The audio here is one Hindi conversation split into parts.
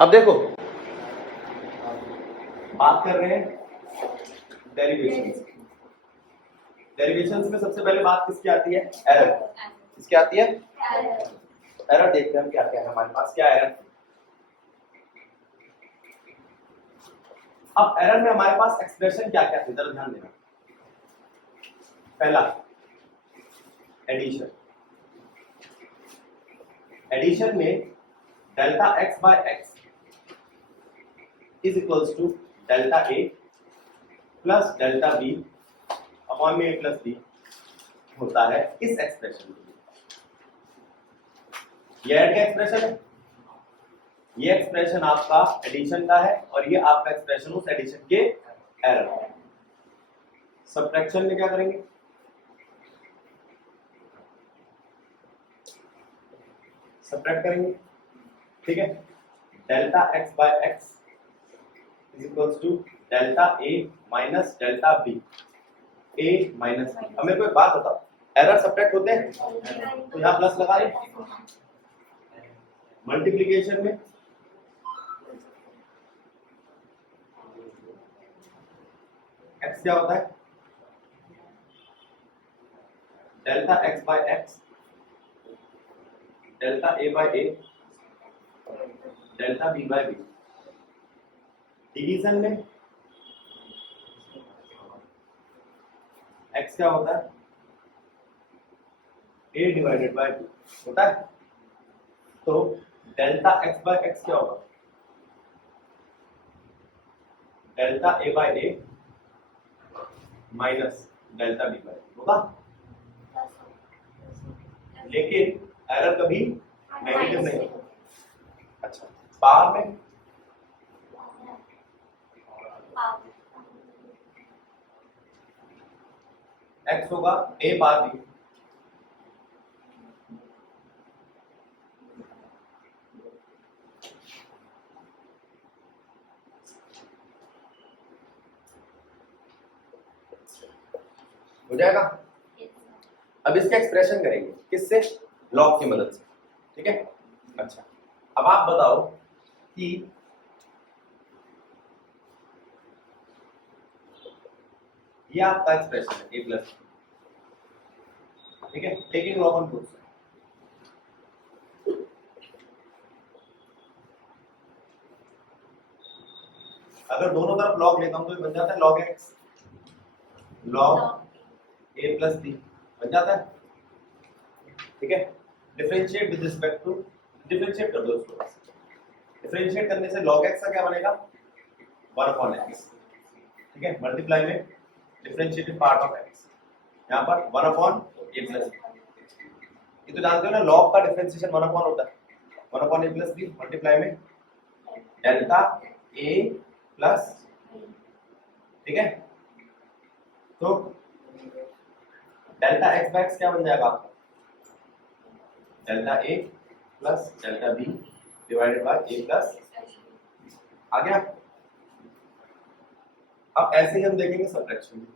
अब देखो बात कर रहे हैं डेरिवेशंस। डेरिवेशंस में सबसे पहले बात किसकी आती है? एरर। किसकी आती है? एरर। देखते हैं हम क्या क्या है हमारे पास, क्या एरर। अब एरर में हमारे पास एक्सप्रेशन क्या क्या थे, जरा ध्यान देना। पहला एडिशन। एडिशन में delta x by x is equals to delta a plus delta b upon में ए प्लस बी होता है इस एक्सप्रेशन के लिए। ये एड का एक्सप्रेशन है, ये एक्सप्रेशन आपका एडिशन का है और ये आपका एक्सप्रेशन उस एडिशन के एरर है। सब्ट्रैक्शन में क्या करेंगे? सब्ट्रैक्ट करेंगे, ठीक है। Delta x by x is equals to delta a minus delta b, a minus b. अब मेरे को एक बात बताओ, एरर सब्ट्रैक्ट होते हैं तो यहाँ प्लस लगा लें। मल्टीप्लिकेशन में एक्स क्या होता है? Delta x by X delta A by A delta B by B. Division में एक्स क्या होता है? ए डिवाइडेड बाय बी होता है। तो डेल्टा एक्स बाय एक्स क्या होगा? Delta A by A minus delta B by B होगा। लेकिन एरर कभी नेगेटिव नहीं होगा। अच्छा, पावर में एक्स होगा ए बार बी, हो जाएगा। अब इसका एक्सप्रेशन करेंगे किससे? लॉग की मदद से, ठीक है। अच्छा, अब आप बताओ कि ये आपका एक्सप्रेशन है ए प्लस, ठीक है, टेकिंग लॉग ऑन बोथ। अगर दोनों तरफ लॉग लेता हूं तो ये बन जाता है log x log a plus b बन जाता है, ठीक है। Differentiate with respect to, differentiate कर दो इसको। डिफरेंशिएट करने से log x का क्या बनेगा? 1 अपॉन x, ठीक है। मल्टीप्लाई में डिफरेंशिएटेड पार्ट ऑफ x, यहाँ पर 1 अपॉन a प्लस b। ये तो जानते हो ना, log का डिफरेंशिएशन 1 अपॉन होता है, 1 upon a plus b multiply में डेल्टा a प्लस, ठीक है। तो डेल्टा x बाय x क्या बन जाएगा आपका? Delta a plus delta b divided by a plus, आ गया। अब ऐसे ही हम देखेंगे सब्ट्रैक्शन।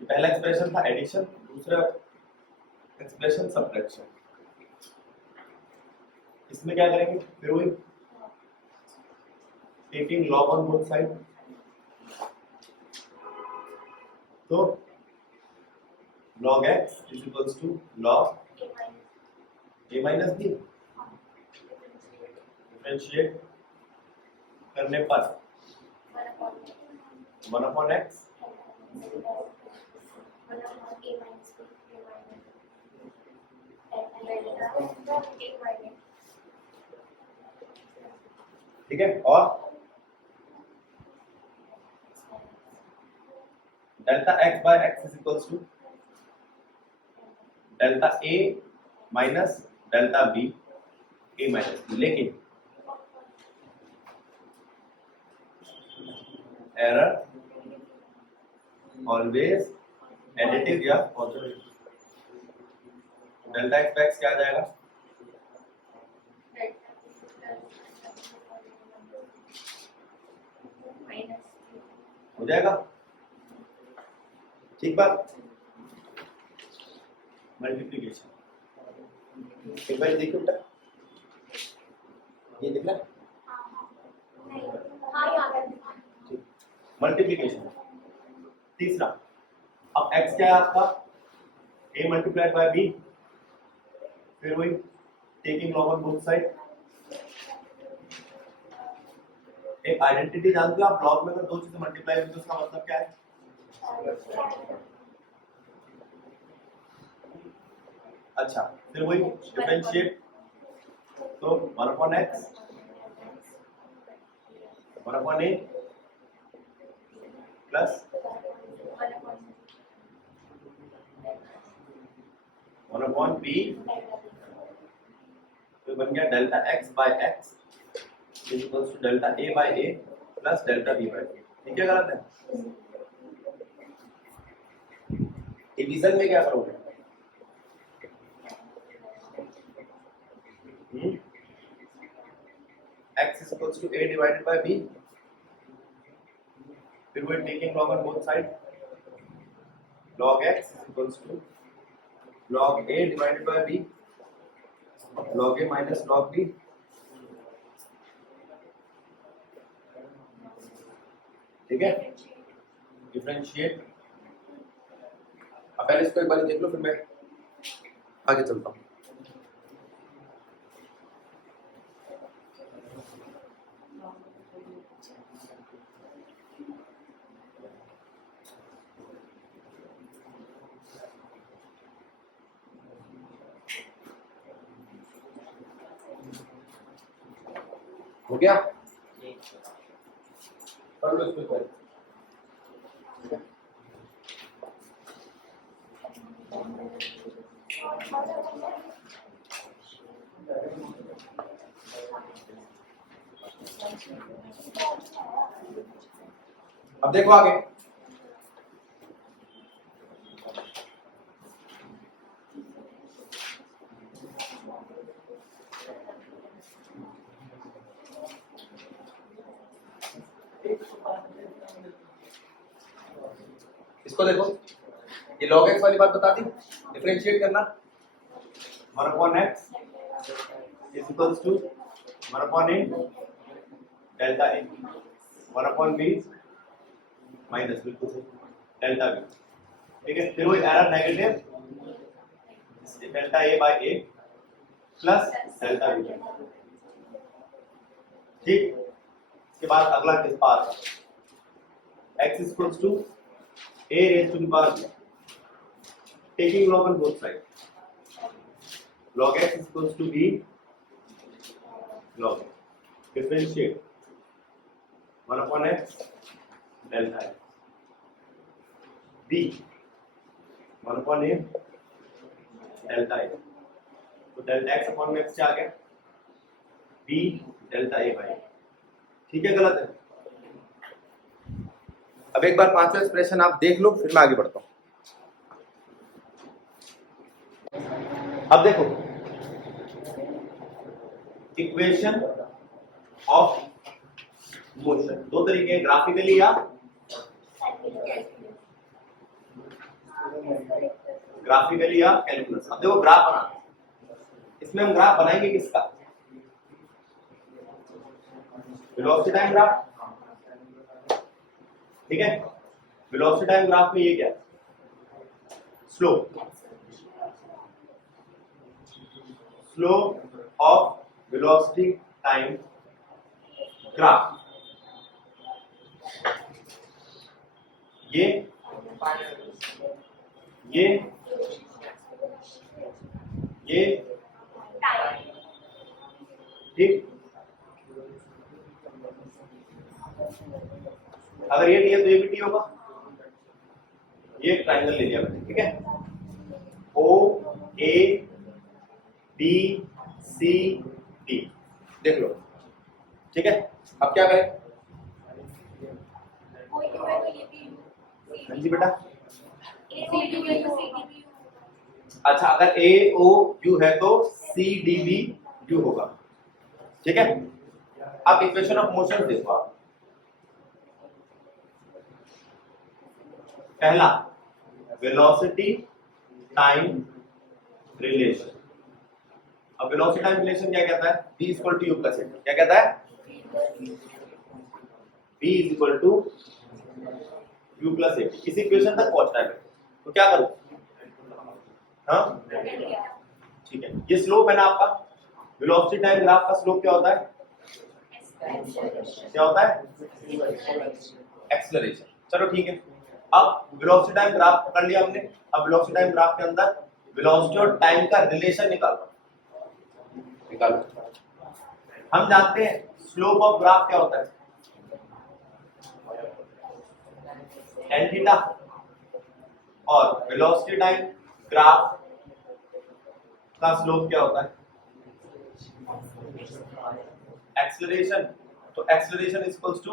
पहला एक्सप्रेशन था एडिशन, दूसरा एक्सप्रेशन सब्ट्रैक्शन। इसमें क्या करेंगे? फिर वही taking log on both side. तो log x is equals to log a minus b। Differentiate करने पर 1 अपॉन x ठीक है। और delta x by x is equals to delta a minus delta b a minus b। लेकिन एरर ऑलवेज एडिटिव या positive. Delta x by x क्या आ जाएगा? हो जाएगा, ठीक बात। मल्टीप्लिकेशन एक बार देखिए बेटा, ये दिख रहा है मल्टीप्लीकेशन। तीसरा, अब x क्या है आपका, a मल्टीप्लाइड बाय b, फिर वही taking log on both side. एक आइडेंटिटी जानते हो आप, ब्लॉक में अगर दो चीजें मल्टीप्लाई होती है उसका मतलब क्या है? अच्छा, फिर वही डिफरेंशिएट, तो 1/x 1/a प्लस 1/b, तो बन गया delta x by x is equals to delta a by a plus delta b by b। ठीक है, गलत है? डिवीजन में क्या करोगे? x is equals to a divided by b, फिर वो taking log on both side, log x is equals to log a divided by b, log a minus log b। ठीक है, डिफरेंशिएट। अब पहले इसको एक बार देख लो, फिर मैं आगे चलता हूँ। हो गया, कर लो इसको। अब देखो आगे, इसको देखो, ये log x वाली बात बता दी, डिफरेंशिएट करना 1/x is equals to 1/a delta a, 1/b minus बिल्कुल सही डेल्टा b। ठीक है, फिर वो error negative delta a by a plus delta b। ठीक, इसके बाद अगला किस पास, x is equals to a raised to the power b, taking log on both sides, log x is equals to b log a, differentiate 1/x delta x, b 1/a delta a, तो डेल्टा x अपॉन x क्या आ गया, b डेल्टा a बाई। ठीक है, गलत है? अब एक बार पांचवा एक्सप्रेशन आप देख लो, फिर मैं आगे बढ़ता हूं। अब देखो, इक्वेशन ऑफ मोशन दो तरीके, ग्राफिकली या कैलकुलस। अब देखो ग्राफ बनाना, इसमें हम ग्राफ बनाएंगे किसका, वेलोसिटी टाइम ग्राफ। ठीक है, वेलोसिटी टाइम ग्राफ में ये क्या, slope of velocity time graph, ये ठीक, अगर ये टी है तो ये भी टी होगा। ये एक ट्रायंगल ले लिया मैंने, ठीक है, ओ ए बी सी डी, देख लो। ठीक है, अब क्या करें, हाँ जी बेटा, अच्छा अगर ए ओ यू है तो सी डी बी यू होगा। ठीक है, अब इक्वेशन ऑफ मोशन देखो आप, पहला वेलोसिटी टाइम रिलेशन, अब वेलोसिटी टाइम रिलेशन क्या कहता है? v equal to u plus a। क्या कहता है? v is equal to u plus a। इस इक्वेशन तक पहुंचना है तो क्या करूं? हाँ ठीक है, ये स्लोप है ना आपका। वेलोसिटी टाइम ग्राफ का स्लोप क्या होता है? क्या होता है? एक्सेलरेशन। चलो ठीक है, अब वेलोसिटी टाइम ग्राफ कर लिया हमने। अब वेलोसिटी टाइम ग्राफ के अंदर वेलोसिटी और टाइम का रिलेशन निकालो। हम जानते हैं स्लोप ऑफ ग्राफ क्या होता है? tan theta. और वेलोसिटी टाइम ग्राफ का स्लोप क्या होता है? एक्सेलरेशन। तो acceleration equals to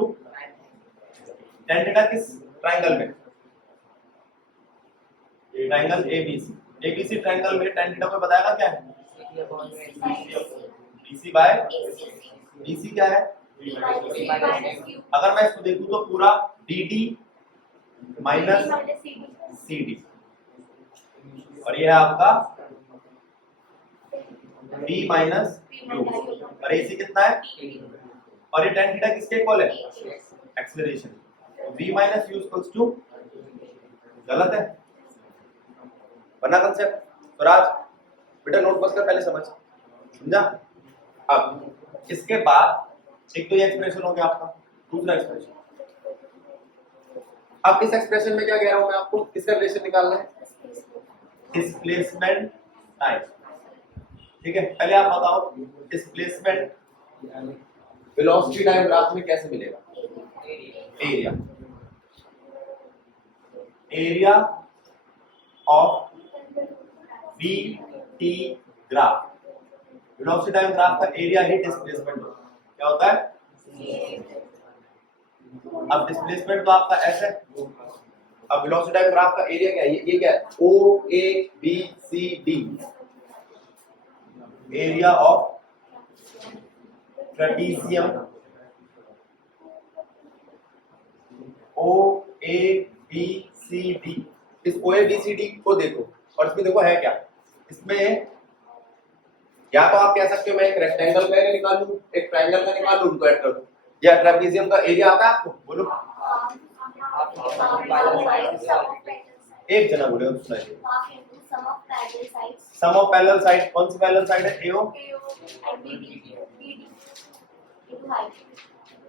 tan theta किस ट्रायंगल में? Triangle ABC. एबीसी ट्रायंगल में tan थीटा को बताएगा क्या है? BC बाय BC क्या है? अगर मैं इसको देखूं तो पूरा DD माइनस CD और ये है आपका B माइनस U और AC कितना है? और ये tan थीटा किसके इक्वल है? Acceleration. V minus U equals to, गलत है बना कंसेप्ट। तो राज बेटा नोट बस कर पहले समझा। अब इसके बाद एक तो ये एक्सप्रेशन हो गया आपका, दूसरा एक्सप्रेशन। अब इस एक्सप्रेशन में क्या कह रहा हूं मैं आपको? किसका रिलेशन निकालना है? Displacement time. ठीक है, पहले आप बताओ डिस्प्लेसमेंट वेलोसिटी टाइम ग्राफ में कैसे मिलेगा? Area, area of VT graph. Velocity time graph का एरिया ही डिस्प्लेसमेंट होता है। क्या होता है? अब डिस्प्लेसमेंट तो आपका ऐसा है, अब वेलोसिटी टाइम ग्राफ का एरिया क्या है? ये क्या है? OABCD, area of trapezium. OABCD, इस OABCD को देखो और इसमें देखो है क्या? इसमें या तो आप कह सकते हो मैं एक रेक्टेंगल का एरिया निकाल लूं, एक ट्रायंगल का निकाल लूं, उनको ऐड कर दूं, या ट्रेपीजियम का एरिया आता है आपको? बोलो एक जना बोले सुनाइए। सम ऑफ पैरेलल साइड। कौन सी पैरेलल साइड है? AO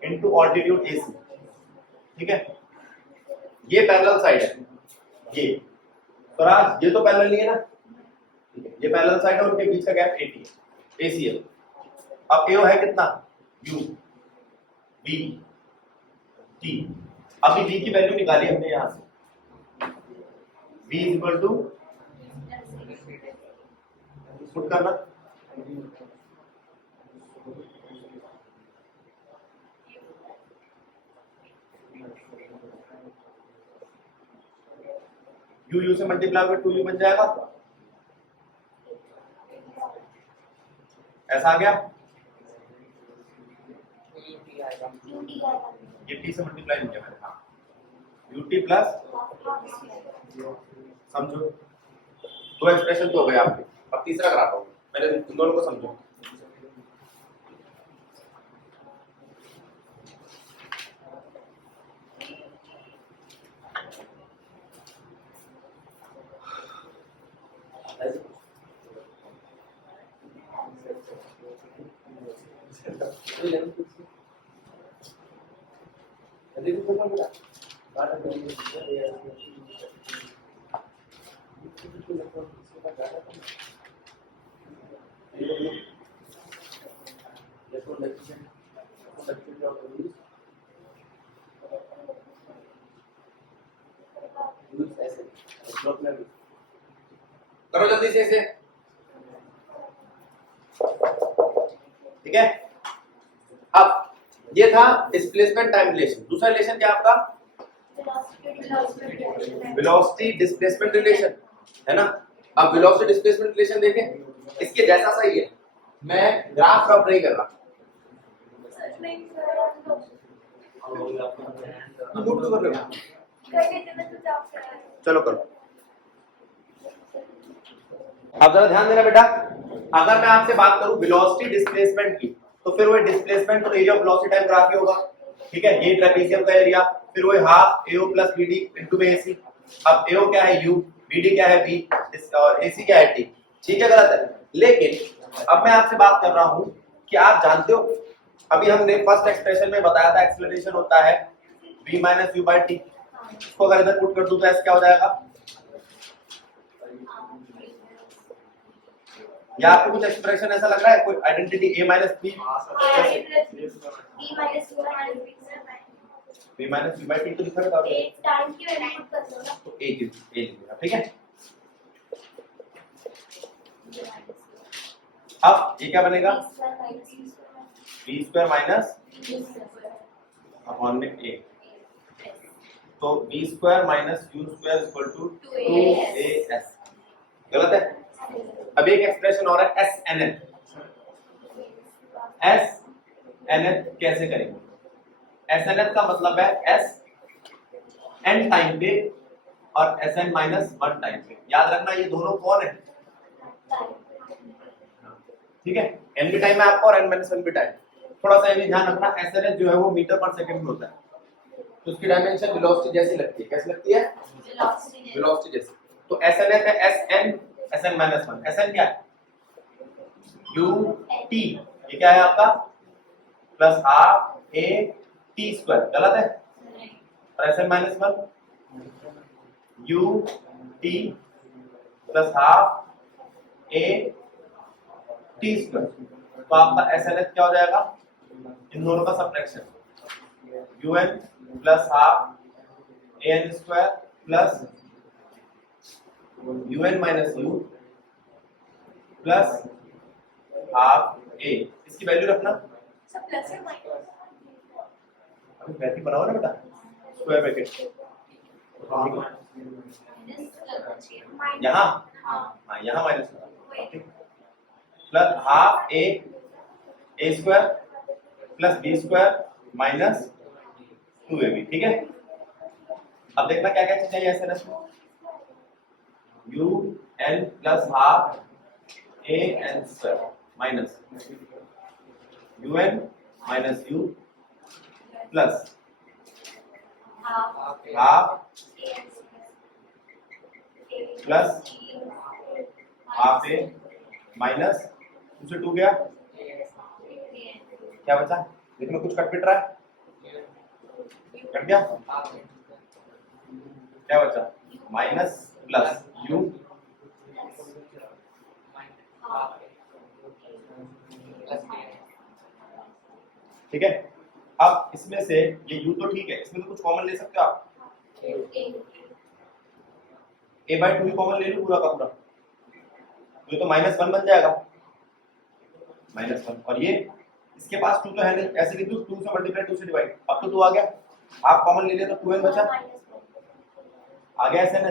into altitude AC। ठीक है, ये पैरेलल साइड है। ये तो राज ये तो पैरेलल नहीं है ना, ये पैरेलल साइड है, उनके बीच का गैप 80 है, AC है। अब AO है कितना? U B T। अभी B की वैल्यू निकाली हमने यहां से। B is equal to, put करना, U से मल्टीप्लाई करके 2U बन जाएगा। ऐसा आ गया। ये T से मल्टीप्लाई हो गया मैंने। हाँ, UT प्लस, समझो दो एक्सप्रेशन तो हो गए आपके। अब तीसरा कराता हूँ, मैंने तुम दोनों को समझो। करो जल्दी से इसे। ठीक है, अब ये था डिस्प्लेसमेंट टाइम रिलेशन। दूसरा रिलेशन क्या आपका? वेलोसिटी डिस्प्लेसमेंट रिलेशन, है ना। अब वेलोसिटी डिस्प्लेसमेंट रिलेशन देखें, इसके जैसा सही है। मैं ग्राफ रब नहीं कर रहा, कर रहे हो? चलो करो। अब जरा ध्यान देना बेटा, अगर मैं आपसे बात करूं वेलोसिटी डिस्प्लेसमेंट की, तो फिर वो डिस्प्लेसमेंट तो area of velocity time graph ही होगा, ठीक है, ये ट्रेपेजियम का एरिया, फिर वो half AO plus BD into में AC। अब AO क्या है U, BD क्या है B और AC क्या है T, ठीक है गलत है। लेकिन अब मैं आपसे बात कर रहा हूं कि आप जानते हो, अभी हमने फर्स्ट एक्सप्रेशन में बताया था एक्सेलरेशन होता है v minus u by T, इसको अगर इधर पुट कर दूं तो s क्या हो जाएगा, या आपको कुछ एक्सप्रेशन ऐसा लग रहा है, कोई identity a minus b b minus u by T तो लिखा था टाइम की वैल्यू पुट कर दो ना, तो a लिखेगा, ठीक है। अब ये क्या बनेगा, b स्क्वायर माइनस अपॉन में a, तो b square minus u square equal to 2as, गलत है। अब एक एक्सप्रेशन और है SNF, SNF कैसे करेंगे, SNF का मतलब है S n टाइम पे और Sn माइनस 1 टाइम पे, याद रखना ये दोनों कौन है, ठीक है, n भी टाइम है आपका और n माइनस 1 भी टाइम। थोड़ा सा ये भी ध्यान रखना, SNF जो है वो मीटर पर सेकंड में होता है, तो उसकी डायमेंशन वेलोसिटी जैसी लगती है, कैसी लगती है, वेलोसिटी जैसी। तो SNF है Sn Sn माइनस 1, Sn क्या है ut, ये क्या है आपका plus half a t square, गलत है, और Sn minus 1 ut plus half a t square, तो आपका SNF क्या हो जाएगा, इन दोनों का subtraction un plus half an square plus un minus u plus half a, इसकी वैल्यू रखना सब प्लस है माइनस, अभी ब्रैकेट बनाओ ना बेटा, स्क्वायर ब्रैकेट यहाँ, हाँ यहाँ minus plus half a square plus b square minus 2ab, ठीक है। अब देखना क्या क्या चीज चाहिए ऐसे में, un plus half an square minus un minus u plus half plus half a minus 2 से 2 गया, क्या बचा, देखो कुछ कट पिट रहा है, कट गया, क्या बचा माइनस प्लस u ठीक है। अब इसमें से ये u तो ठीक है, इसमें तो कुछ कॉमन ले सकते हो आप, a बाई 2 कॉमन ले लो पूरा का पूरा, ये तो माइनस 1 बन जाएगा, माइनस 1, और ये इसके पास 2 तो है नहीं, ऐसे लिख दो 2 से मल्टीप्लाई 2 से डिवाइड, अब तो 2 आ गया, आप कॉमन ले लिया तो 2n बचा, आ गया ऐसे ना,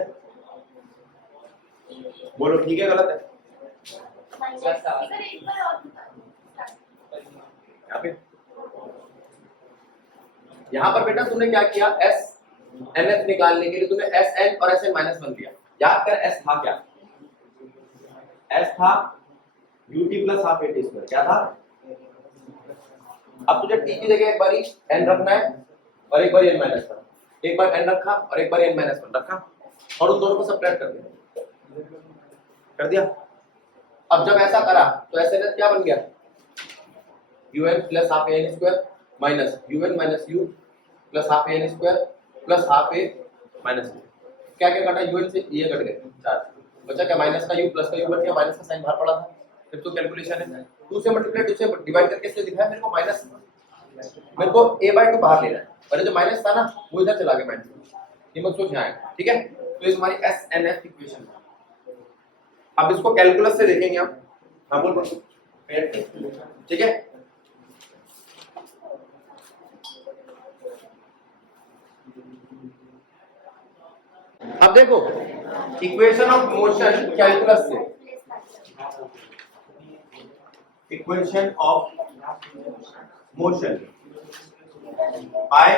बोलो ठीक है गलत है, यहाँ पर बेटा तुमने क्या किया, SNF निकालने के लिए तुमने Sn और Sn माइनस 1 लिया, याद कर S था क्या, S था ut plus half at square, क्या था, अब तुझे t की जगह एक बार n रखना है और एक बार n माइनस 1, एक बार n रखा और एक बार n माइनस 1 रखा और उन दोनों को सब्ट्रैक्ट कर दिया। अब जब ऐसा करा तो SNF क्या बन गया, un plus half an square minus un minus u plus half an square plus half a minus u, क्या क्या कटा, un से ये कट गए 4, बचा क्या माइनस का u प्लस का u बच गया, माइनस का साइन बाहर पड़ा था, फिर तो कैलकुलेशन है 2 से मल्टीप्लाई 2 से डिवाइड करके इससे दिखाया मेरे को माइनस, मेरे को a बाई 2 बाहर लेना है और जो माइनस था ना वो इधर चला गया माइनस, ये मत सोच यहाँ आएगा, ठीक है। तो ये तुम्हारी SNF इक्वेशन है। अब इसको कैलकुलस से देखेंगे हम, हाँ बोल ठीक है। अब देखो इक्वेशन ऑफ मोशन कैलकुलस से, equation of motion by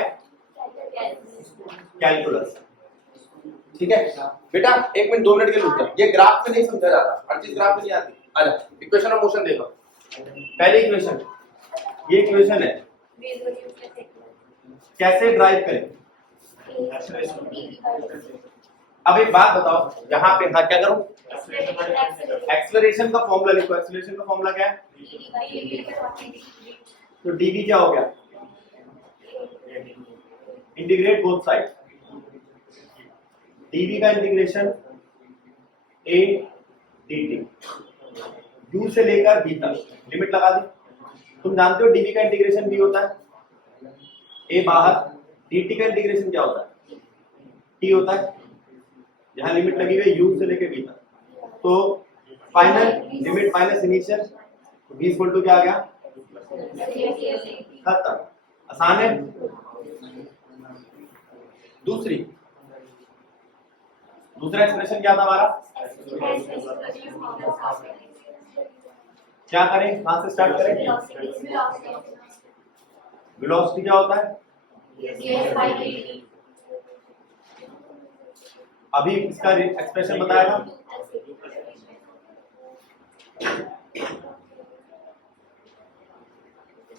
calculus, ठीक है बेटा, 1 मिनट 2 मिनट के लिए रुक जा, ये ग्राफ में नहीं समझा जाता, हर चीज ग्राफ में नहीं आती। आजा इक्वेशन ऑफ मोशन देखो, पहली इक्वेशन, ये इक्वेशन है, कैसे ड्राइव करें। अब एक बात बताओ, यहाँ पे हाँ क्या करूं, एक्सेलरेशन का फॉर्मूला लिखो। एक्सेलरेशन का फॉर्मूला क्या है, तो डीवी क्या हो गया, इंटीग्रेट बोथ साइड, डीवी का इंटीग्रेशन ए dt, u से लेकर b तक लिमिट लगा दी। तुम जानते हो डीवी का इंटीग्रेशन b होता है, a बाहर, dt का इंटीग्रेशन क्या होता है, t होता है, यहाँ लिमिट लगी हुई है u से लेकर b तक। तो फाइनल लिमिट माइनस इनिशियल, तो b इक्वल टू क्या आ गया, खत्म। आसान है। दूसरा एक्सप्रेशन क्या था हमारा, क्या करें, कहां से स्टार्ट करें, वेलोसिटी क्या होता है, अभी इसका एक्सप्रेशन बताया था,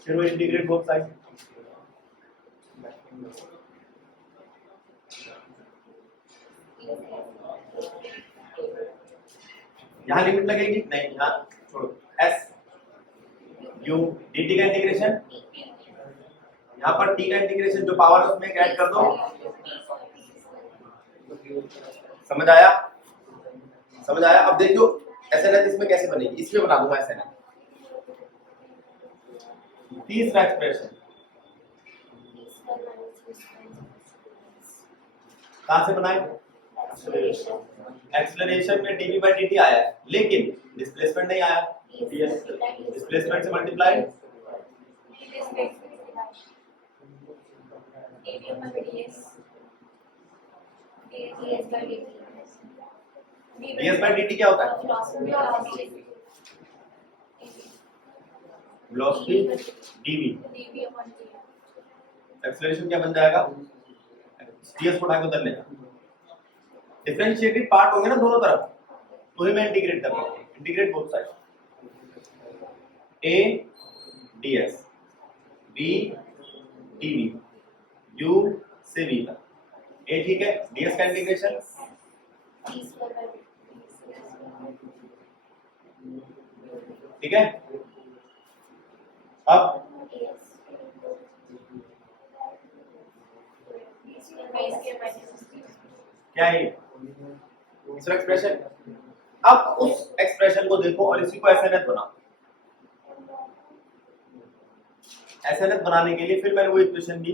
फिर वो इंटीग्रेट बोथ साइड, यहाँ लिमिट लगेगी नहीं, यहाँ छोड़ो, s u dt का इंटीग्रेशन, यहाँ पर t का इंटीग्रेशन, जो पावर है उसमें ऐड कर दो। समझ आया, समझ आया। अब देखो SNF इसमें कैसे बनेगी, इसमें बना दूंगा SNF। तीसरा एक्सप्रेशन कहां से बनाए, एक्सेलरेशन में dv by dt आया है, लेकिन डिस्प्लेसमेंट नहीं आया, डिस्प्लेसमेंट से मल्टीप्लाई, ds by dt क्या होता है, वेलोसिटी dv, एक्सेलरेशन क्या बन जाएगा, ds को उठा के उधर ले जा, डिफरेंशिएटेड पार्ट होंगे ना दोनों तरफ, तो ही मैं इंटीग्रेट कर रहा हूं, integrate both side, a ds b dv u से v तक, a ठीक है, ds का इंटीग्रेशन, ठीक है। अब क्या है दूसरा एक्सप्रेशन, अब उस एक्सप्रेशन को देखो और इसी को SNF बनाओ। SNF बनाने के लिए फिर मैंने वो equation the,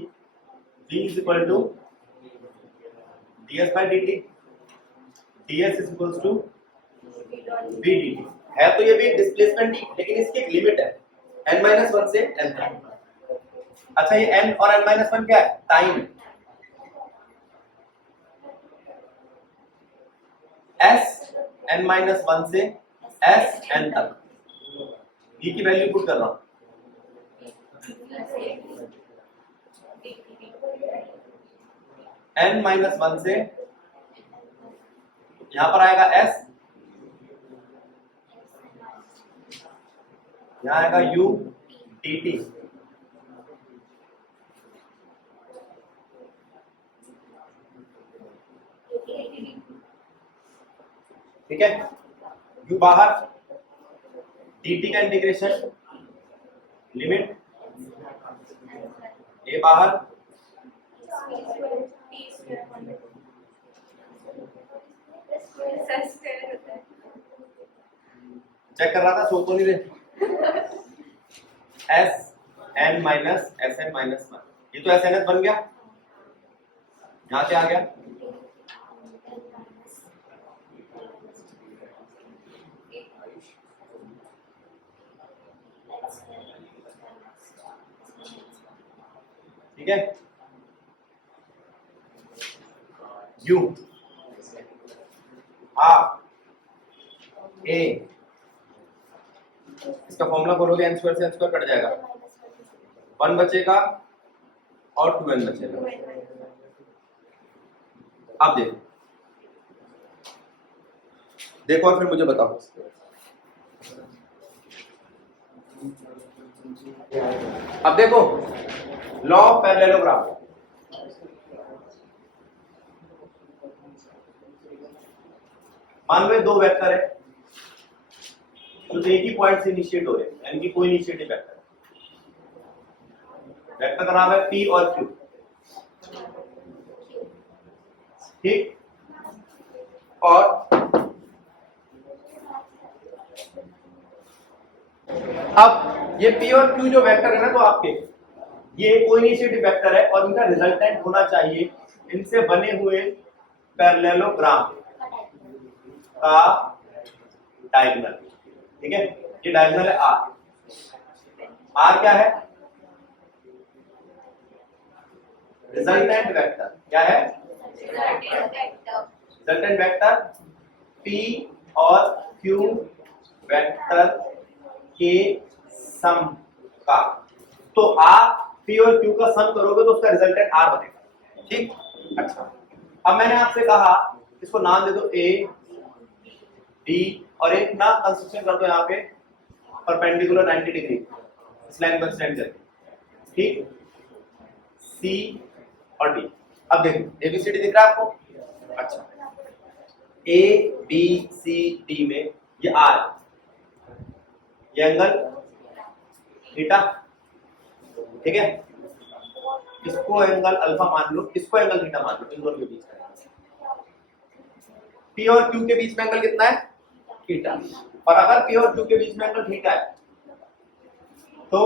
v is equal to ds by dt, ds is equals to v dt है, तो ये भी डिस्प्लेसमेंट ही, लेकिन इसकी एक लिमिट है n-1 से n तक। अच्छा ये n और n-1 क्या है, टाइम है, s n-1 से s n तक, v की वैल्यू पुट कर रहा हूं, n-1 से यहां पर आएगा s, यहां आएगा u dt, ठीक है, u बाहर, dt का इंटीग्रेशन, लिमिट a बाहर, चेक कर रहा था, सो तो नहीं रहे, s n minus s n minus 1, ये तो SNF बन गया, यहां क्या आ गया, ठीक है, u a, इसका फॉर्मूला बोलोगे n स्क्वायर से n स्क्वायर कट जाएगा, 1 बचेगा और 2n बचेगा। अब देखो देखो और फिर मुझे बताओ। अब देखो लॉ ऑफ पैरेललोग्राम, मान लो दो वेक्टर है तो एक ही पॉइंट से इनिशिएट हो रहे हैं, यानी कि कोई इनिशिएटिव वेक्टर, वेक्टर का नाम है P और Q, ठीक। और अब ये P और Q जो वेक्टर है ना, तो आपके ये कोइनिशिएटिव वेक्टर है और इनका रिजल्टेंट होना चाहिए इनसे बने हुए पैरेललोग्राम का डायगोनल, ठीक है। ये डायगोनल है R। R क्या है? Resultant vector. क्या है? रिजल्टेंट वेक्टर P और Q वेक्टर के सम का। तो आप P और Q का सम करोगे तो उसका रिजल्टेंट R बनेगा, ठीक। अच्छा, अब मैंने आपसे कहा इसको नाम दे दो A B और एक ना कंस्ट्रक्शन कर दो यहाँ पे परपेंडिकुलर 90 डिग्री स्लैंग पर स्टैंड करके, ठीक। C और D। अब देखो ABCD दिख रहा है आपको? अच्छा, A B C D में ये R है, ये एंगल थीटा, ठीक है। इसको एंगल अल्फा मान लो, इसको एंगल थीटा मान लो, इन दोनों के बीच में P और Q के बीच में एंगल कितना है? थीटा। और अगर P और Q के बीच में एंगल थीटा है तो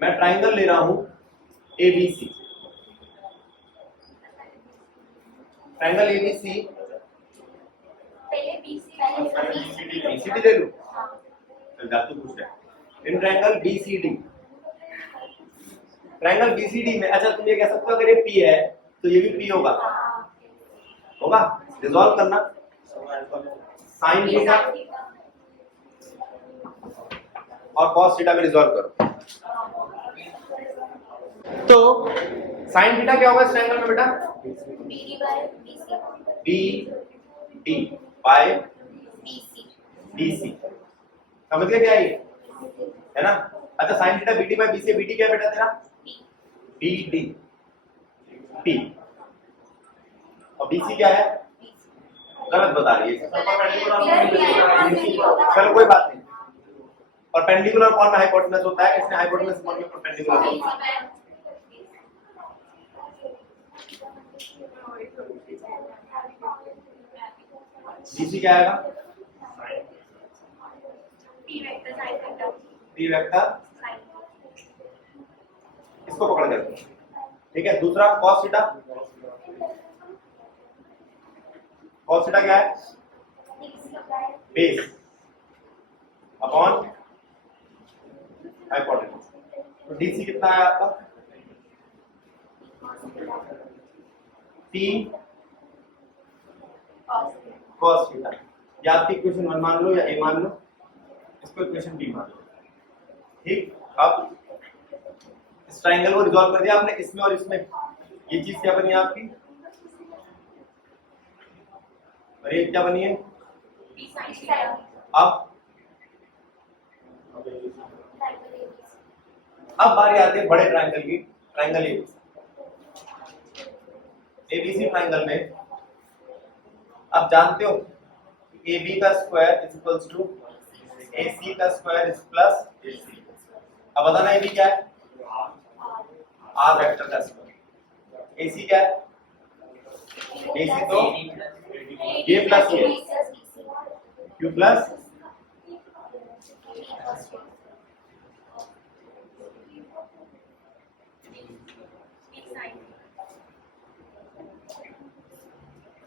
मैं ट्राइंगल ले रहा हूं ABC, ट्राइंगल ABC BCD ले लूं, चल जातू पूछ रहे in triangle BCD, triangle BCD में। अच्छा, तुम ये कह सकते हो अगर ये P है तो ये भी P होगा, होगा। रिजॉल्व करना साइन थीटा और कॉस थीटा में रिजॉल्व करो। तो साइन थीटा क्या होगा इस ट्रायंगल में बेटा? BD by BC। समझ गए क्या है ना? अच्छा, sine theta BD by BC, BD क्या है बेटा तेरा? BD P और BC क्या है? गलत बता रही है, चलो कोई बात नहीं। परपेंडिकुलर कौन में हाइपोटेनस होता है? इसने हाइपोटेनस कौन में परपेंडिकुलर होता है? BC क्या आएगा? P वेक्टर, इसको पकड़ कर, ठीक है। दूसरा cos थीटा, cos थीटा क्या है? Base upon hypotenuse. तो DC कितना है आपका? P cos theta. या आपकी इक्वेशन 1 मान लो या A मान लो, इसको इक्वेशन B मान लो, ठीक। अब इस ट्रायंगल को रिजॉल्व कर दिया आपने इसमें और इसमें, ये चीज क्या बनी आपकी? और ये क्या बनी है? अब बारी आती है बड़े ट्रायंगल की, ट्रायंगल ABC ट्रायंगल में आप जानते हो AB का square is equals to AC का स्क्वायर इज प्लस AC। अब बताना AB क्या है? R वेक्टर का स्क्वायर। AC क्या है? AC तो ये प्लस ये Q प्लस,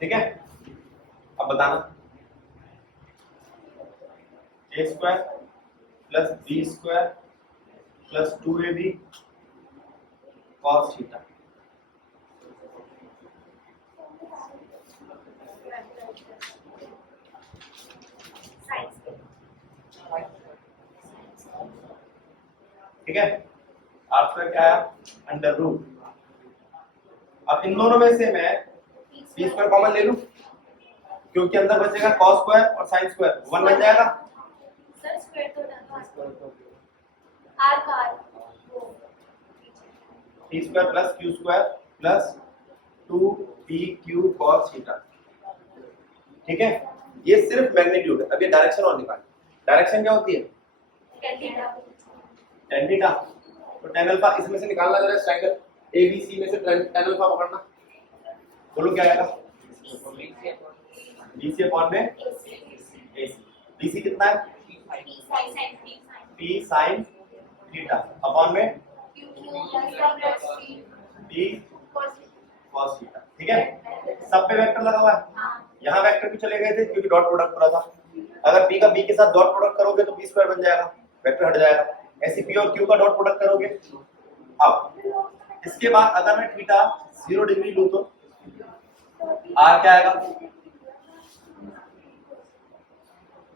ठीक है। अब बताना A square plus B square plus 2AB cos theta. ठीक है। R स्क्वायर क्या आया? Under root. अब इन दोनों में से मैं पी स्क्वायर कॉमन ले लूं क्योंकि अंदर बचेगा cos स्क्वायर और sin स्क्वायर 1 बन जाएगा। सर स्क्वायर तो आर का T square plus Q square plus 2pq cos theta. ठीक है, ये सिर्फ मैग्नीट्यूड है। अब ये डायरेक्शन और निकाल। डायरेक्शन क्या होती है? tan theta. तो tan अल्फा इसमें से निकालना जरा, ट्रायंगल ABC में से tan अल्फा पकड़ना। बोलो क्या आएगा? BC अपॉन में AC। BC कितना है? P sin थीटा अपॉन में P cos थीटा। ठीक है, सब पे वेक्टर लगा हुआ है। यहाँ वेक्टर भी चले गए थे क्योंकि डॉट प्रोडक्ट पूरा था। अगर P का B के साथ डॉट प्रोडक्ट करोगे तो P स्क्वायर बन जाएगा, वेक्टर हट जाएगा। ऐसे P और Q का डॉट प्रोडक्ट करोगे। अब इसके बाद अगर मैं थीटा 0 डिग्री लूं तो R क्या आएगा?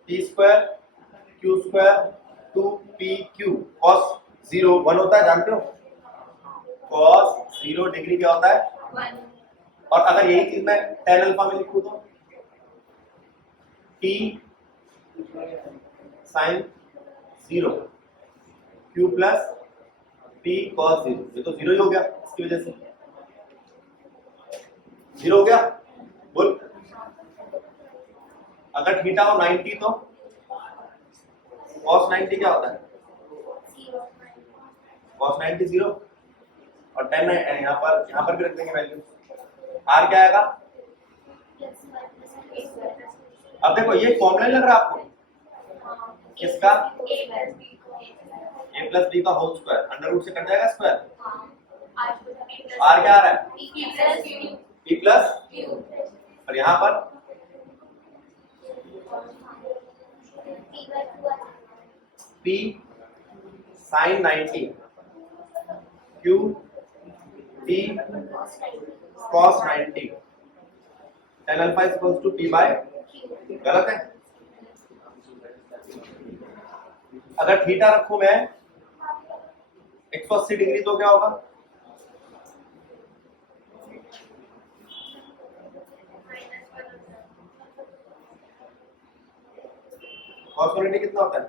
P square Q square 2pq cos 0 1 होता है, जानते हो? cos 0 डिग्री क्या होता है? 1। और अगर यही चीज मैं tan अल्फा में लिखूं तो T sin 0 Q plus P cos 0। ये तो 0 ही हो गया, इसकी वजह से 0 हो गया। बोल, अगर थीटा हो 90 तो cos 90 क्या होता है? cos 90 0 और tan यहाँ पर भी रख देंगे वैल्यू। R क्या आएगा? अब देखो ये फॉर्मूला लग रहा है आपको किसका? a प्लस बी का होल स्क्वायर, अंडर रूट से कट जाएगा स्क्वायर। R क्या आ रहा है? p प्लस और यहाँ पर p sin 90 q t cos 90 tan alpha is equals to p by. गलत है। अगर थीटा रखूं मैं 180 डिग्री तो क्या होगा? cos 90 कितना होता है?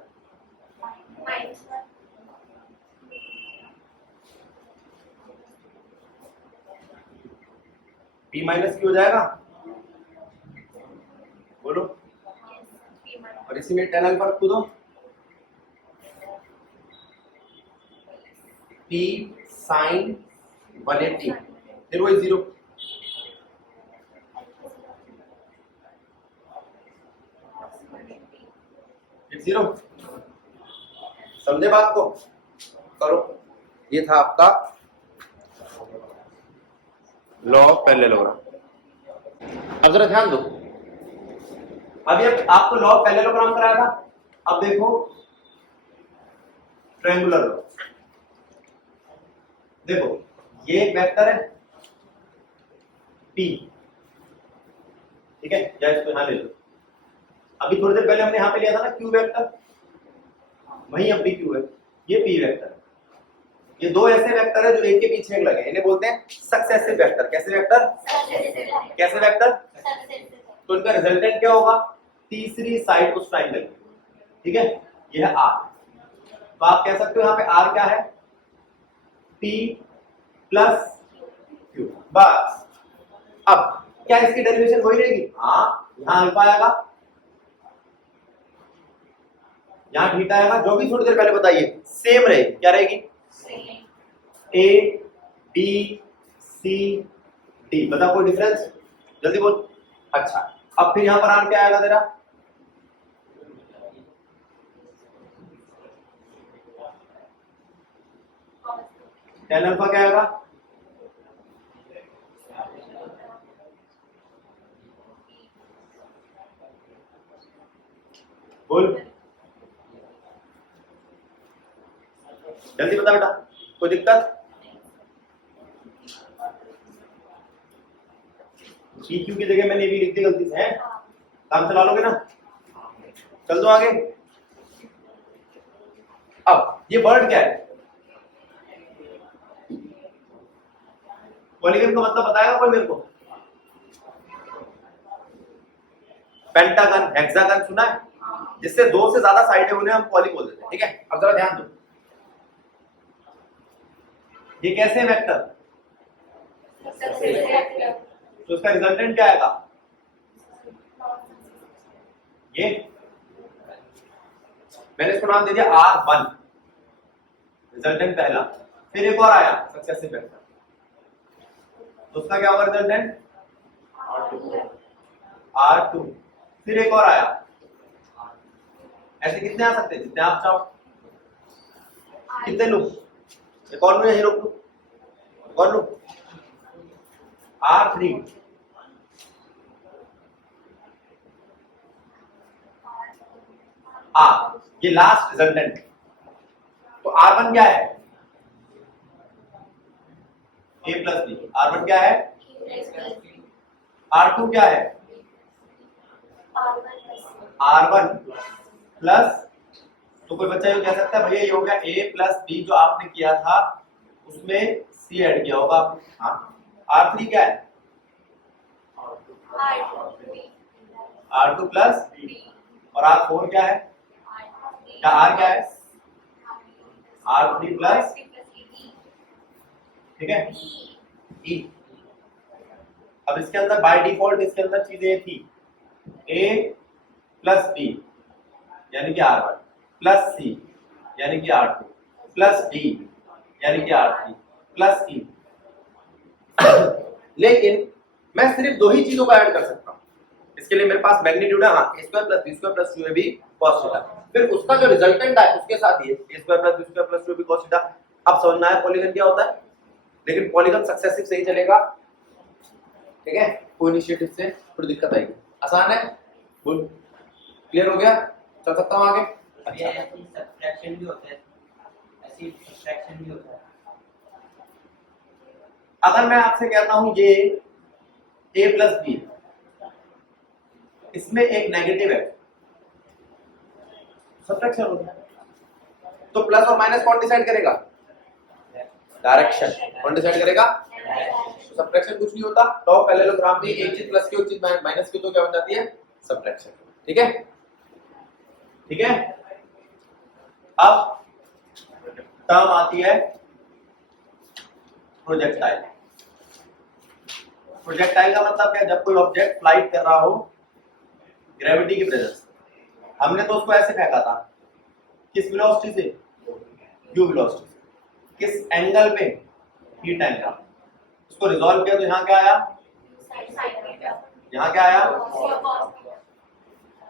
p माइनस क्यू हो जाएगा। बोलो, और इसी में tan अल्फा रख दो p sin 180 फिर वही 0। फिर 0। समझे बात को? करो। ये था आपका लॉ ऑफ पैरेललोग्राम। अब जरा ध्यान दो, अभी आपको लॉ ऑफ पैरेललोग्राम कराया था। अब देखो ट्रायंगुलर लॉ। देखो ये एक वेक्टर है P, ठीक है, या इसको यहां ले लो। अभी थोड़ी देर पहले हमने यहां पे लिया था ना Q वेक्टर, वही अब भी Q है। ये P वेक्टर, ये दो ऐसे वेक्टर है जो एक के पीछे एक लगे, इन्हें बोलते हैं सक्सेसिव वेक्टर। कैसे वेक्टर? कैसे वेक्टर? तो इनका रिजल्टेंट क्या होगा? तीसरी साइड उस ट्रायंगल की, ठीक है, यह है R। तो आप कह सकते हो यहाँ पे R क्या है? P plus Q। बस अब क्या इसकी डेरिवेशन हो ही रहेगी? हाँ, यहाँ अल्फा आएगा, यहाँ थीटा आएगा, जो भी थोड़ी देर पहले बताइए सेम रहेगी। क्या रहेगी? A B C D। बता कोई डिफरेंस? जल्दी बोल। अच्छा, अब फिर यहां पर आर क्या आएगा तेरा? tan अल्फा क्या आएगा? बोल, जल्दी बता बेटा, कोई दिक्कत? PQ की जगह मैंने भी लिख दी गलती से, है? काम चला लोगे ना? चल दो आगे। अब ये वर्ड क्या है? पॉलीगन का मतलब बताएगा कोई मेरे को? पेंटागन, हेक्सागन सुना है? जिससे 2 से ज्यादा साइडें उन्हें हम पॉली बोल देते हैं। ठीक है, अब जरा ध्यान दो, ये कैसे वेक्टर, तो इसका रिजल्टेंट क्या आएगा? ये मैंने इसको नाम दे दिया R1, रिजल्टेंट पहला। फिर एक और आया सक्सेसिव वेक्टर, तो उसका क्या होगा रिजल्टेंट? R2। फिर एक और आया, ऐसे कितने आ सकते हैं? जितने आप चाहो। कितने लूं? एक और लूं या ये रोक लूं? एक और लूं? R3। ये लास्ट रिजल्टेंट। तो R1 क्या है? A plus B. R1 क्या है? R2 क्या है? R1 प्लस, तो कोई बच्चा ये कह सकता है भैया ये हो गया A प्लस बी, जो आपने किया था उसमें C ऐड किया होगा। हाँ, R3 क्या है? R2 प्लस, और R4 क्या है? क्या R क्या है? R3 प्लस, ठीक है, E। अब इसके अंदर बाय डिफॉल्ट इसके अंदर चीजें थी, A प्लस बी यानी कि R1 प्लस C यानी कि R2 प्लस D यानी कि R3 प्लस E। लेकिन मैं सिर्फ 2 ही चीजों को ऐड कर सकता हूं। इसके लिए मेरे पास मैग्नीट्यूड है, हाँ, a square plus b square plus 2ab cos theta. फिर उसका जो रिजल्टेंट है उसके साथ ये a square plus b square plus 2ab cos theta. अब समझ में आया पॉलीगन क्या होता है? लेकिन पॉलीगन सक्सेसिव से ही चलेगा, ठीक है, को-इनिशिएटिव से थोड़ी दिक्कत आएगी। आसान है, बोल क्लियर हो गया? चल सकता हूं आगे? अच्छा, ऐसी सब्ट्रैक्शन भी होता है, ऐसी सब्ट्रैक्शन भी होता है। अगर मैं आपसे कहता हूं ये a प्लस b, इसमें एक नेगेटिव है, सब्ट्रैक्शन होता है। तो प्लस और माइनस कौन डिसाइड करेगा? डायरेक्शन। कौन डिसाइड करेगा? सब्ट्रैक्शन कुछ नहीं होता। तो पैरेललोग्राम में एक चीज प्लस की और चीज माइनस की तो क्या बन जाती है? सब्ट्रैक्शन। ठीक है, ठीक है। अब टर्म आती है प्रोजेक्टाइल। प्रोजेक्टाइल का मतलब क्या? जब कोई ऑब्जेक्ट फ्लाइट कर रहा हो ग्रेविटी की प्रेजेंस, हमने तो उसको ऐसे फेंका था, किस वेलोसिटी से? u वेलोसिटी से। किस एंगल पे? Theta angle. उसको रिजॉल्व किया तो यहाँ क्या आया? यहाँ क्या आया?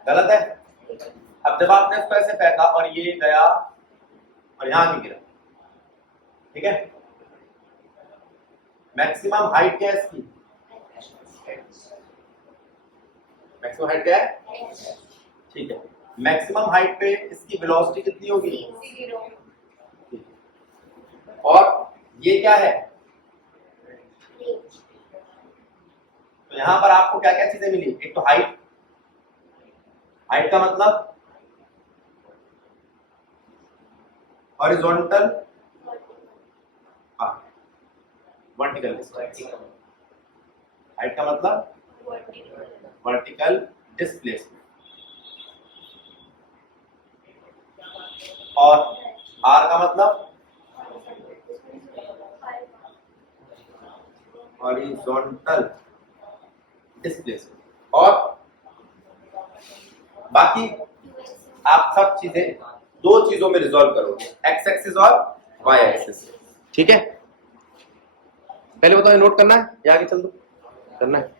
गलत है। अब जब आपने उसको ऐसे फेंका और ये गया और यहाँ भी गिरा, ठीक है, मैक्सिमम हाइट क्या है इसकी? मैक्सिमम हाइट क्या है? ठीक है, मैक्सिमम हाइट पे इसकी वेलोसिटी कितनी होगी? और ये क्या है? तो यहां पर आपको क्या क्या चीजें मिली? एक तो हाइट, हाइट का मतलब हॉरिजॉन्टल, वर्टिकल। हाइट का मतलब वर्टिकल डिस्प्लेसमेंट। और आर का मतलब हॉरिजॉन्टल डिस्प्लेसमेंट। और बाकी आप सब चीजें 2 चीजों में रिजॉल्व करोगे, एक्स एक्सिस और वाई एक्सिस। ठीक है, पहले बताओ, नोट करना है या आगे चल दो? करना है।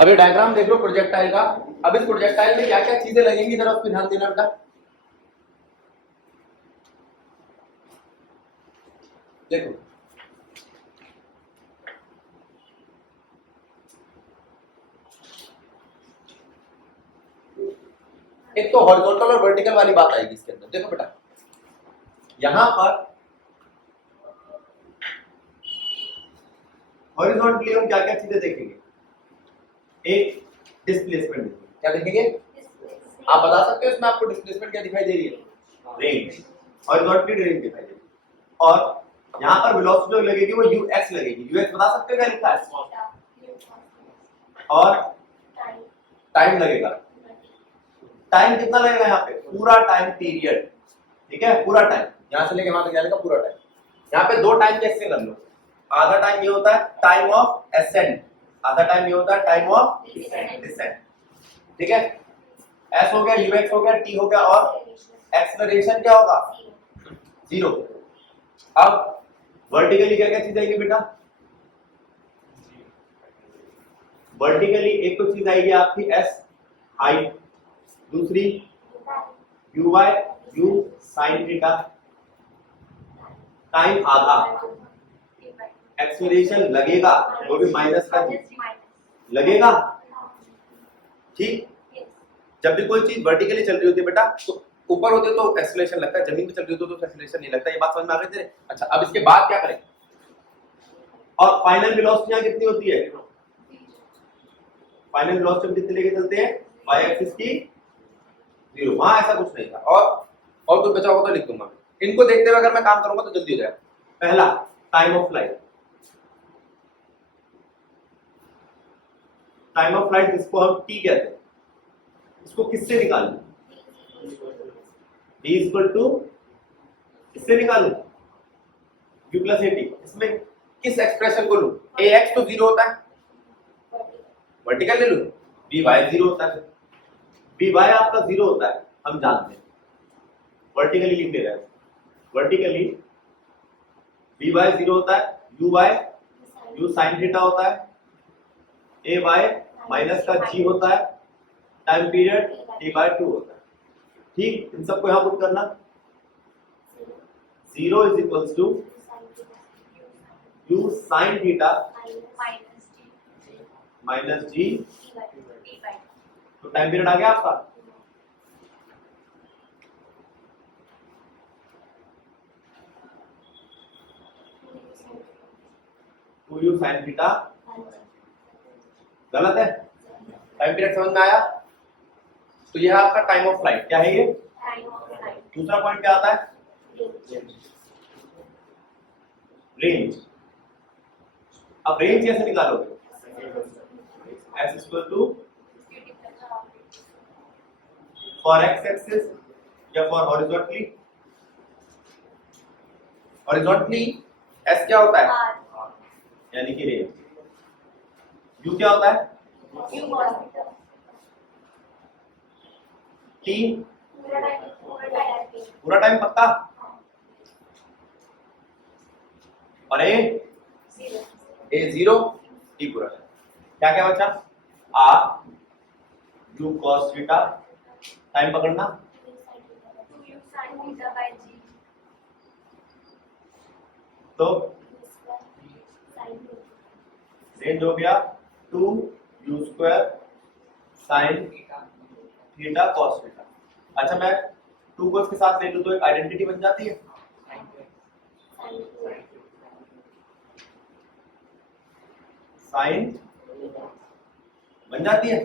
अब ये डायग्राम देख लो प्रोजेक्टाइल का। अब इस प्रोजेक्टाइल में क्या क्या चीजें लगेंगी जरा उस पर ध्यान देना बेटा। देखो, एक तो हॉरिजॉन्टल और वर्टिकल वाली बात आएगी इसके अंदर। देखो बेटा, यहां पर हॉरिजॉन्टली हम क्या क्या चीजें देखेंगे? एक डिस्प्लेसमेंट, क्या देखेंगे? आप बता सकते हो इसमें आपको डिस्प्लेसमेंट क्या दिखाई दे रही है? रेंज, हॉरिजॉन्टली रेंज दिखाई दे रही है। और यहां पर वेलोसिटी जो लगेगी वो ux लगेगी। ux बता सकते हो क्या लिखा है? और टाइम लगेगा, टाइम कितना लगेगा यहाँ पे, पूरा टाइम पीरियड, ठीक है, पूरा टाइम यहाँ से लेके वहां तक जाने का पूरा टाइम। यहाँ पे दो टाइम कैसे कर लो, आधा टाइम ये होता है टाइम ऑफ एसेंट, आधा टाइम ये होता है टाइम ऑफ डिसेंट, ठीक है। एस हो गया, यूएक्स हो गया, टी हो गया, और एक्सेलरेशन क्या होगा, 0। अब वर्टिकली क्या क्या चीज आएगी बेटा, वर्टिकली एक तो चीज आएगी आपकी एस हाइट, दूसरी you why you sine theta, time आधा, एक्सेलरेशन लगेगा वो भी माइनस का लगेगा, ठीक। जब भी कोई चीज वर्टिकली चल रही होती है बेटा तो ऊपर होते तो एक्सेलरेशन लगता है, जमीन पे चल रही होती तो एक्सेलरेशन नहीं लगता, ये बात समझ में आ गई तेरे। अच्छा अब इसके बाद क्या करें, और फाइनल वेलोसिटी कितनी होती है, फाइनल वेलोसिटी कितने लेके चलते हैं, y एक्सिस की 0, वहां ऐसा कुछ नहीं था। और कुछ बचा होगा तो लिख दूंगा, इनको देखते हुए अगर मैं काम करूंगा तो जल्दी हो जाएगा। पहला time of flight, time of flight जिसको हम t कहते हैं, इसको किससे निकालें, d इक्वल टू किससे निकालूं, u प्लस at, इसमें किस एक्सप्रेशन को लूं, ax तो 0 होता है, वर्टिकल ले लूं, by 0 होता है, by आपका 0 होता है, हम जानते हैं, वर्टिकली लिख दे रहे हैं, वर्टिकली by 0 होता है, u sin थीटा होता है, ay माइनस का g होता है, टाइम पीरियड t/2 होता है, ठीक। इन सबको यहां पुट करना, 0 is equals to u sin theta minus g, तो टाइम पीरियड आ गया आपका, टू यू साइन थीटा, गलत है, टाइम पीरियड समझ में आया। तो यह आपका टाइम ऑफ फ्लाइट क्या है ये, दूसरा पॉइंट क्या आता है, रेंज। अब रेंज कैसे निकालोगे, s equal to for x axis या फॉर हॉरिजॉन्टली, हॉरिजॉन्टली s क्या होता है, यानी कि रेंज, u क्या होता है, t पूरा टाइम पक्का, और a 0, t पूरा टाइम, क्या क्या बचा, r u cos theta, time पकड़ना, तो रेंज हो गया 2u square sine theta cos theta. अच्छा मैं 2 को इसके साथ ले लूं तो एक आइडेंटिटी बन जाती है, साइन बन जाती है।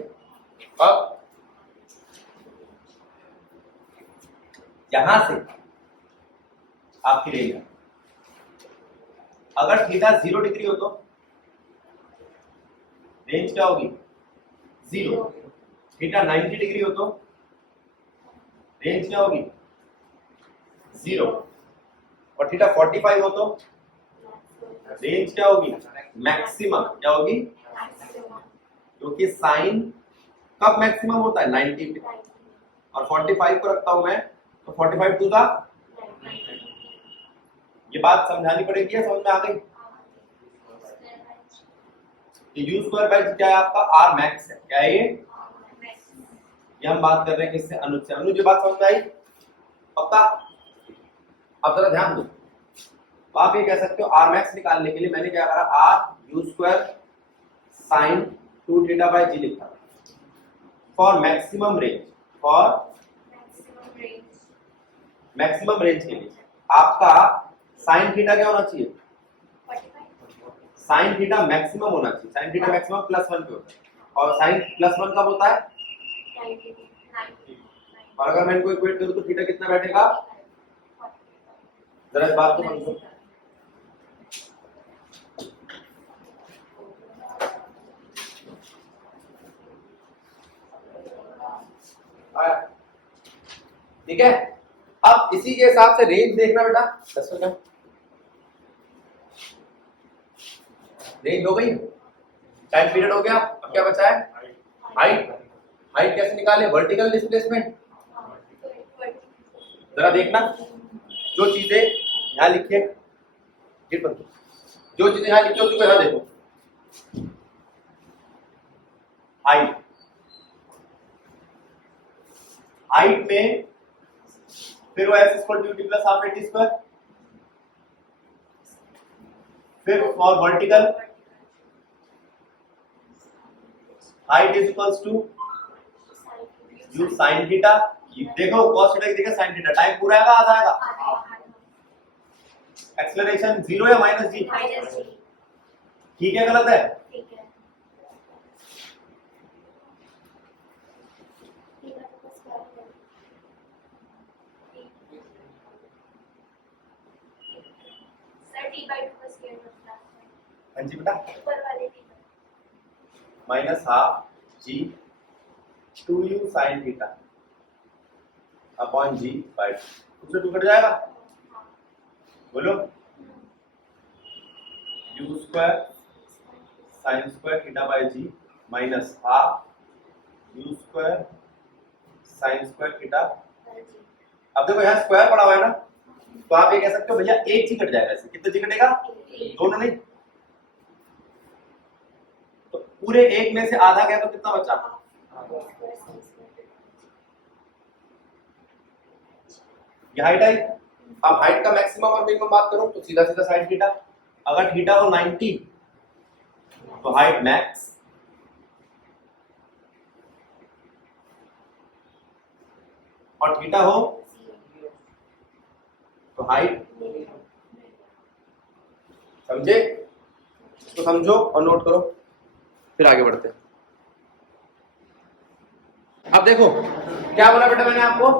अब यहां से आपकी रेंज है, अगर थीटा 0 डिग्री हो तो रेंज क्या होगी 0, थीटा 90 डिग्री हो तो रेंज क्या होगी 0, और थीटा 45 हो तो रेंज क्या होगी मैक्सिमम, क्या होगी, क्योंकि साइन कब मैक्सिमम होता है 90 पे, और 45 को रखता हूं मैं तो 45 टू द, ये बात समझानी पड़ेगी, समझ में आ गई। यू स्क्वायर बाय क्या है आपका, आर मैक्स है, क्या है ये हम बात कर रहे हैं किससे, अनुज से। अनुज ये बात समझ में आई पक्का। अब जरा ध्यान दो, तो आप ये कह सकते हो आर मैक्स निकालने के लिए मैंने क्या करा, R u square sine 2 theta by g लिखा, for maximum range, for maximum range के लिए आपका साइन थीटा क्या होना चाहिए, साइन थीटा मैक्सिमम होना चाहिए, साइन थीटा मैक्सिमम +1 पे होता है, और साइन +1 कब होता है, और अगर मैं इनको इक्वेट करूं तो थीटा कितना बैठेगा, जरा इस बात को समझो। आया ठीक है, अब इसी के हिसाब से रेंज देखना बेटा, दसो क्या रेंज हो गई, टाइम पीरियड हो गया, अब क्या बचा है हाइट। हाइट कैसे निकाले, वर्टिकल डिस्प्लेसमेंट। जरा देखना जो चीजें यहाँ लिखी है, जो चीजें यहाँ लिखी है उसको यहाँ देखो, हाइट, हाइट में फिर वो s equal to t plus half a t square, फिर for vertical height is equals to u sin theta. देखो cos थीटा की जगह sin थीटा, टाइम पूरा आएगा आधा आएगा, एक्सेलरेशन जीरो या माइनस जी, ठीक है गलत है, हाँ जी बेटा, minus half g 2u sin theta upon g by उससे 2 कट जाएगा, बोलो u square sin square theta by g minus half u square sin square theta. अब देखो यहाँ स्क्वायर पड़ा हुआ है ना, तो आप ये कह सकते हो भैया एक जी कट जाएगा, ऐसे कितने जी कटेगा, दोनों नहीं, तो पूरे एक में से आधा गया तो कितना बचा, ये हाइट आई। अब हाइट का मैक्सिमम और मिनिमम बात करो तो सीधा सीधा साइन थीटा, अगर थीटा हो 90 तो हाइट मैक्स, और थीटा हो तो हाइट, समझे, इसको समझो और नोट करो, फिर आगे बढ़ते हैं। अब देखो क्या बोला बेटा मैंने आपको,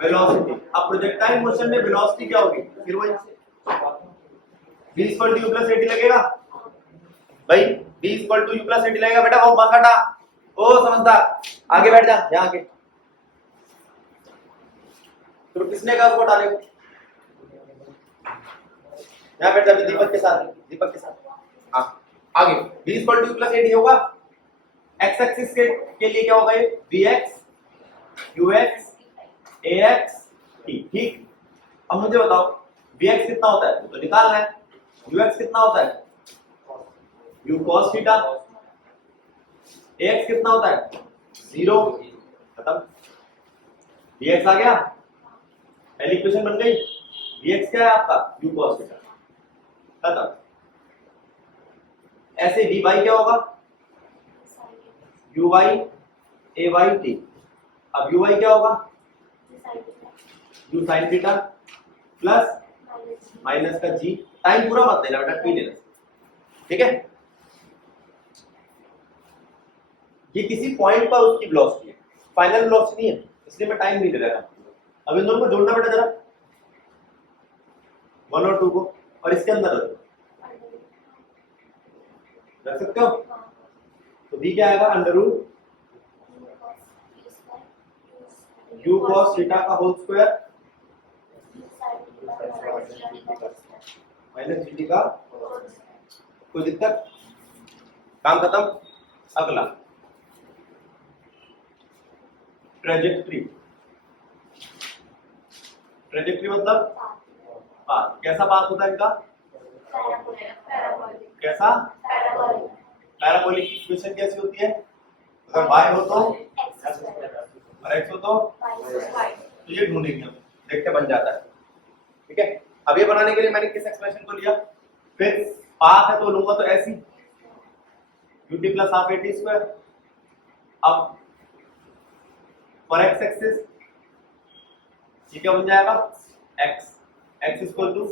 वेलोसिटी। अब प्रोजेक्टाइल मोशन में वेलोसिटी क्या होगी, फिर वही v equal to u plus 80 लगेगा भाई, v equal to u plus 80 लगेगा बेटा, वो मत हटा, ओ समझदार आगे बैठ जा यहाँ आके, तो किसने कहा उसको हटाने को, यहाँ बैठ जा दीपक के साथ, दीपक के साथ, हाँ आगे v equal to u plus 80 होगा, x एक्सिस के लिए क्या होगा ये vx ux ax t, ठीक। अब मुझे बताओ vx कितना होता है तो निकालना है, ux कितना होता है u cos थीटा, ax कितना होता है 0, खत्म, vx आ गया, पहली इक्वेशन बन गई, vx क्या है आपका u cos थीटा, खत्म। ऐसे dy क्या होगा uy ay t, अब uy क्या होगा u sin theta plus minus का g, टाइम पूरा मत लेना बेटा, t लेना, ठीक है। ये किसी पॉइंट पर उसकी वेलोसिटी है, फाइनल वेलोसिटी नहीं है, इसलिए मैं टाइम नहीं ले रहा। अब इन दोनों को जोड़ना बेटा जरा, 1 और 2 को, और इसके अंदर रख सकते हो, तो v क्या आएगा under root u cos theta का होल स्क्वायर माइनस gt का, कोई दिक्कत, काम खत्म। अगला ट्रेजेक्ट्री, ट्रेजेक्ट्री मतलब पाथ, कैसा पाथ होता है इनका, कैसा, पैराबोलिक इक्वेशन कैसी होती है, अगर y हो तो और x हो तो ये ढूंढेंगे हम, देखते बन जाता है, ठीक है। अब ये बनाने के लिए मैंने किस एक्सप्रेशन को लिया, फिर पाथ है तो लूंगा तो ऐसी ut plus half a t square, अब फॉर x एक्सिस ये क्या बन जाएगा x equal to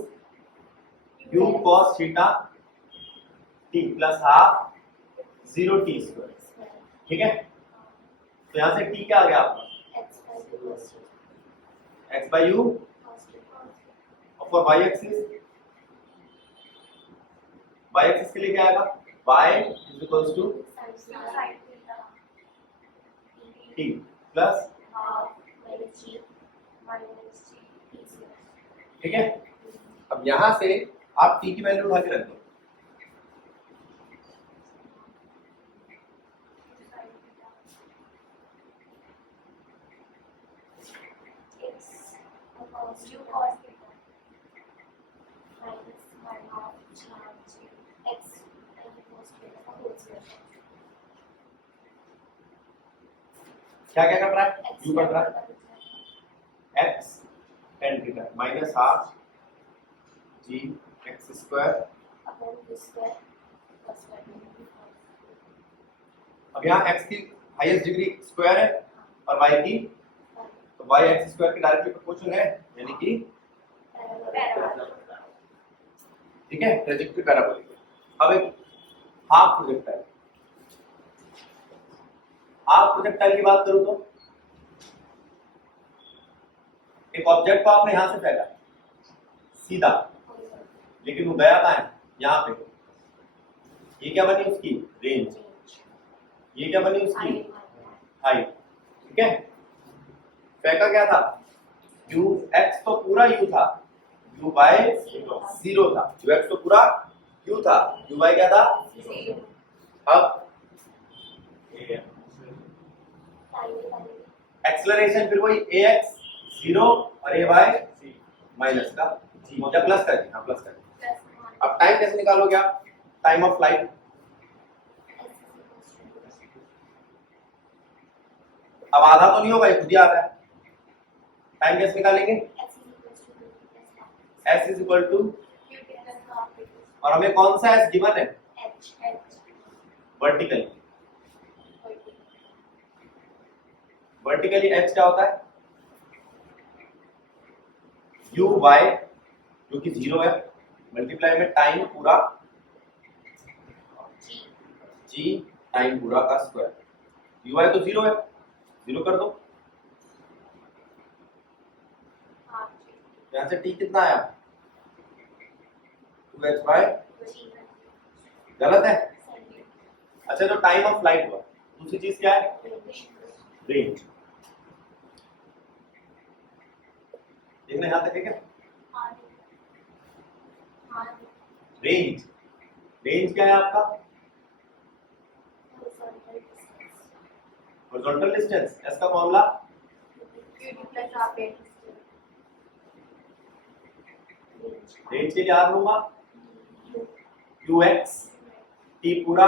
u cos theta t plus half 0t square, ठीक है। तो यहां से t क्या आ गया आपका x बाई u, और फॉर y एक्सिस के लिए क्या आएगा y is equals to t, plus, half minus g t square. ठीक है। अब यहां से आप t की वैल्यू उठा के रख दो, X cos u cos theta minus 1 half charge x and cos theta का whole square। क्या क्या कर रहा है, X u कर रहा है x tan theta minus half g x square. upon u square plus 1। अब यहाँ x की हाईएस्ट डिग्री स्क्वायर है और y की, तो y x स्क्वायर के डायरेक्टली प्रोपोर्शनल है, यानी कि ठीक है, ट्रेजेक्टरी पैराबोलिक। अब एक हाफ प्रोजेक्टाइल, हाफ प्रोजेक्टाइल की बात करूं तो एक ऑब्जेक्ट को आपने यहां से फेंका सीधा, लेकिन वो गया कहां है, यहाँ पे। ये क्या बनी उसकी रेंज, ये क्या बनी उसकी हाइट, ठीक है। फेंका क्या था, u x तो पूरा u था, u y 0 था, u x तो पूरा u था, u y क्या था। अब एक्सेलरेशन फिर वही ax 0 और ay माइनस का या प्लस का, हाँ प्लस का। अब टाइम कैसे निकालोगे आप, टाइम ऑफ फ्लाइट, अब आधा तो नहीं होगा, ये खुद ही आता है। टाइम कैसे निकालेंगे, s इज इक्वल टू, और हमें कौन सा s गिवन है, वर्टिकली। वर्टिकली h क्या होता है, u y जो कि 0 है, मल्टीप्लाई में टाइम पूरा g टाइम पूरा का स्क्वायर। u y तो 0 है, 0 कर दो, यहाँ से t कितना आया 2h/, गलत है। अच्छा, तो टाइम ऑफ फ्लाइट हुआ, दूसरी चीज क्या है, रेंज। देखना यहां तक है क्या, रेंज, रेंज क्या है आपका, हॉरिजॉन्टल डिस्टेंस, s का फॉर्मूला रेंज के लिए याद लूंगा ux t पूरा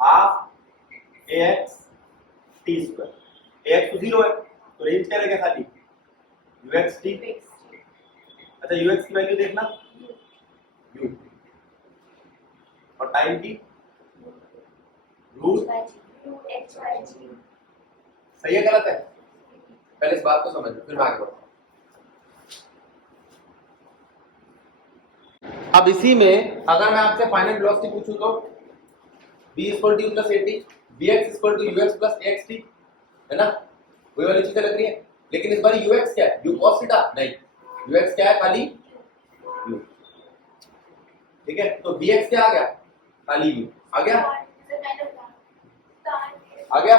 half ax t square. ax तो 0 है, तो रेंज क्या रहेगा खाली ux t। अच्छा, ux की वैल्यू देखना u, और टाइम की रूट, सही है गलत है, पहले इस बात को समझ लो फिर मैं आगे बढ़ता हूं। अब इसी में अगर मैं आपसे फाइनल वेलोसिटी पूछूं तो v equal to u plus at, vx equal to ux plus axt, है ना, वही वाली चीजें लग रही है। लेकिन इस बार ux क्या है, u cos थीटा नहीं, ux क्या है, खाली u, ठीक है। तो vx क्या आ गया, खाली u आ गया, आ गया।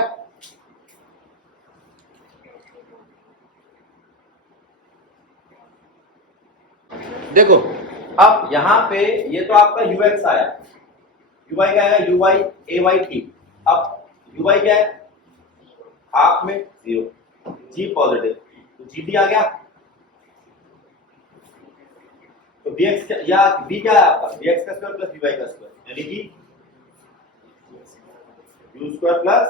देखो अब यहाँ पे ये तो आपका ux आया, uy क्या है, uy ay t। अब uy क्या है, हाफ में 0, g पॉजिटिव, तो gt आ गया। तो vx क्या, या v क्या है आपका, vx का स्क्वायर प्लस vy का स्क्वायर, यानी कि u स्क्वायर प्लस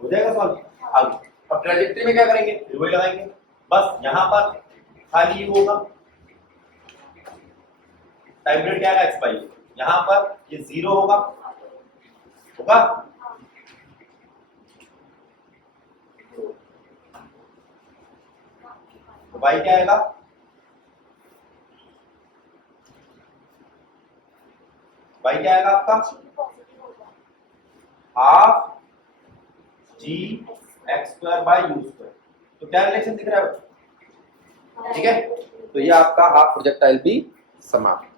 हो जाएगा सॉल्व। अब ट्रेजेक्टरी में क्या करेंगे, फिर वही लगाएंगे, बस यहाँ पर खाली u होगा, टाइम पीरियड क्या है x/u, यहाँ पर ये 0 होगा, होगा। तो y क्या आएगा, y क्या आएगा आपका half g x square by u square. तो क्या रिलेशन दिख रहा है, ठीक है। तो ये आपका हाफ प्रोजेक्टाइल भी समाप्त।